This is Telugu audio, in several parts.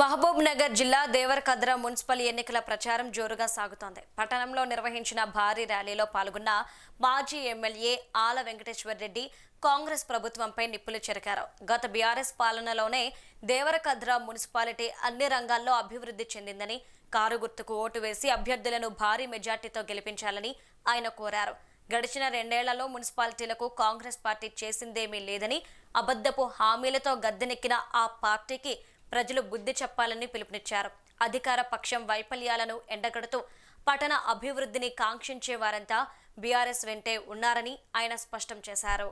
మహబూబ్ నగర్ జిల్లా దేవరకద్ర మున్సిపల్ ఎన్నికల ప్రచారం జోరుగా సాగుతోంది. పట్టణంలో నిర్వహించిన భారీ ర్యాలీలో పాల్గొన్న మాజీ ఎమ్మెల్యే ఆల వెంకటేశ్వర్ రెడ్డి కాంగ్రెస్ ప్రభుత్వంపై నిప్పులు చెరికారు. గత బీఆర్ఎస్ పాలనలోనే దేవరకద్ర మున్సిపాలిటీ అన్ని రంగాల్లో అభివృద్ధి చెందిందని, కారు గుర్తుకు ఓటు వేసి అభ్యర్థులను భారీ మెజార్టీతో గెలిపించాలని ఆయన కోరారు. గడిచిన 2 ఏళ్లలో మున్సిపాలిటీలకు కాంగ్రెస్ పార్టీ చేసిందేమీ లేదని, అబద్ధపు హామీలతో గద్దెనెక్కిన ఆ పార్టీకి ప్రజలు బుద్ధి చెప్పాలని పిలుపునిచ్చారు. అధికార పక్షం వైఫల్యాలను ఎండగడుతూ పట్టణ అభివృద్ధిని కాంక్షించే వారంతా బీఆర్ఎస్ వెంటే ఉన్నారని ఆయన స్పష్టం చేశారు.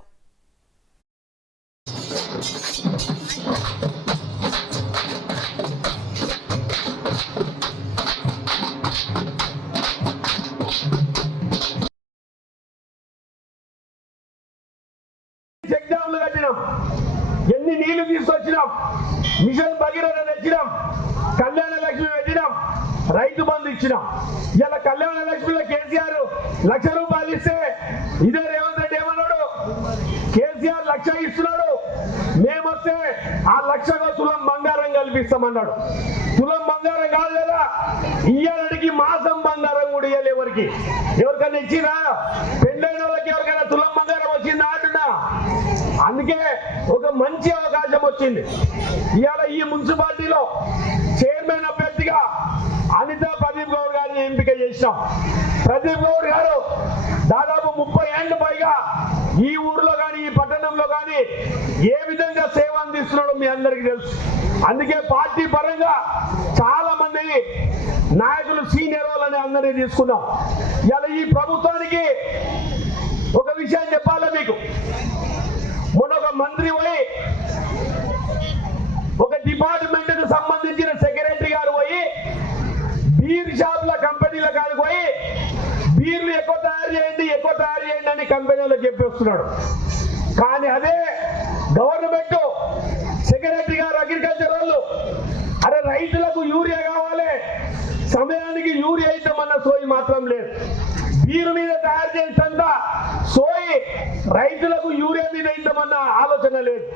ఎన్ని నీళ్లు తీసుకొచ్చినాం, మిషన్ భగీరథ తెచ్చినాం, కళ్యాణ లక్ష్మి పెట్టినాం, రైతు బంధు ఇచ్చినాం. ఇలా కళ్యాణ లక్ష్మిలో కేసీఆర్ ₹1,00,000 ఇస్తే ఇదే రేవంత్ రెడ్డి ఏమన్నాడు, కేసీఆర్ 1,00,000 ఇస్తున్నాడు, మేమొస్తే ఆ 1,00,000 తులం బంగారం కల్పిస్తామన్నాడు. తులం బంగారం కాదు కదా, ఇయ్యాలడికి మాసం బంగారం కూడా ఇయ్యాలి. ఎవరికైనా ఇచ్చినా, పెళ్ళైన వాళ్ళకి ఎవరికైనా తులం బంగారం వచ్చిందా అంటున్నా. అందుకే ఒక మంచి అవకాశం వచ్చింది. ఇవాళ ఈ మున్సిపాలిటీలో చైర్మన్ అభ్యర్థిగా అనితా ప్రదీప్ గౌడ్ గారిని ఎంపిక చేసినాం. ప్రదీప్ గౌడ్ గారు దాదాపు 30 ఏళ్ల పైగా ఈ ఊర్లో కానీ ఈ పట్టణంలో కానీ ఏ విధంగా సేవ అందిస్తున్నాడో మీ అందరికీ తెలుసు. అందుకే పార్టీ పరంగా చాలా మంది నాయకులు, సీనియర్ వాళ్ళని అందరినీ తీసుకున్నాం. ఇలా ఈ ప్రభుత్వానికి ఒక విషయం చెప్పాలా మీకు, మొన్న ఒక మంత్రి పోయి ఒక డిపార్ట్మెంట్ కు సంబంధించిన సెక్రటరీ గారు పోయి బీర్ షాపుల కంపెనీల కాడికి పోయి బీర్లు ఎక్కువ తయారు చేయండి అని కంపెనీలకు చెప్పేస్తున్నాడు. కానీ అదే గవర్నమెంట్ సెక్రటరీ గారు అగ్రికల్చర్ వాళ్ళు, అరే రైతులకు యూరియా కావాలి, సమయానికి యూరియా ఇద్దామన్న సోయి మాత్రం లేదు. బీరు మీద తయారు చేసేంత సోయి రైతులకు యూరియా మీద ఇద్దామన్న ఆలోచన లేదు.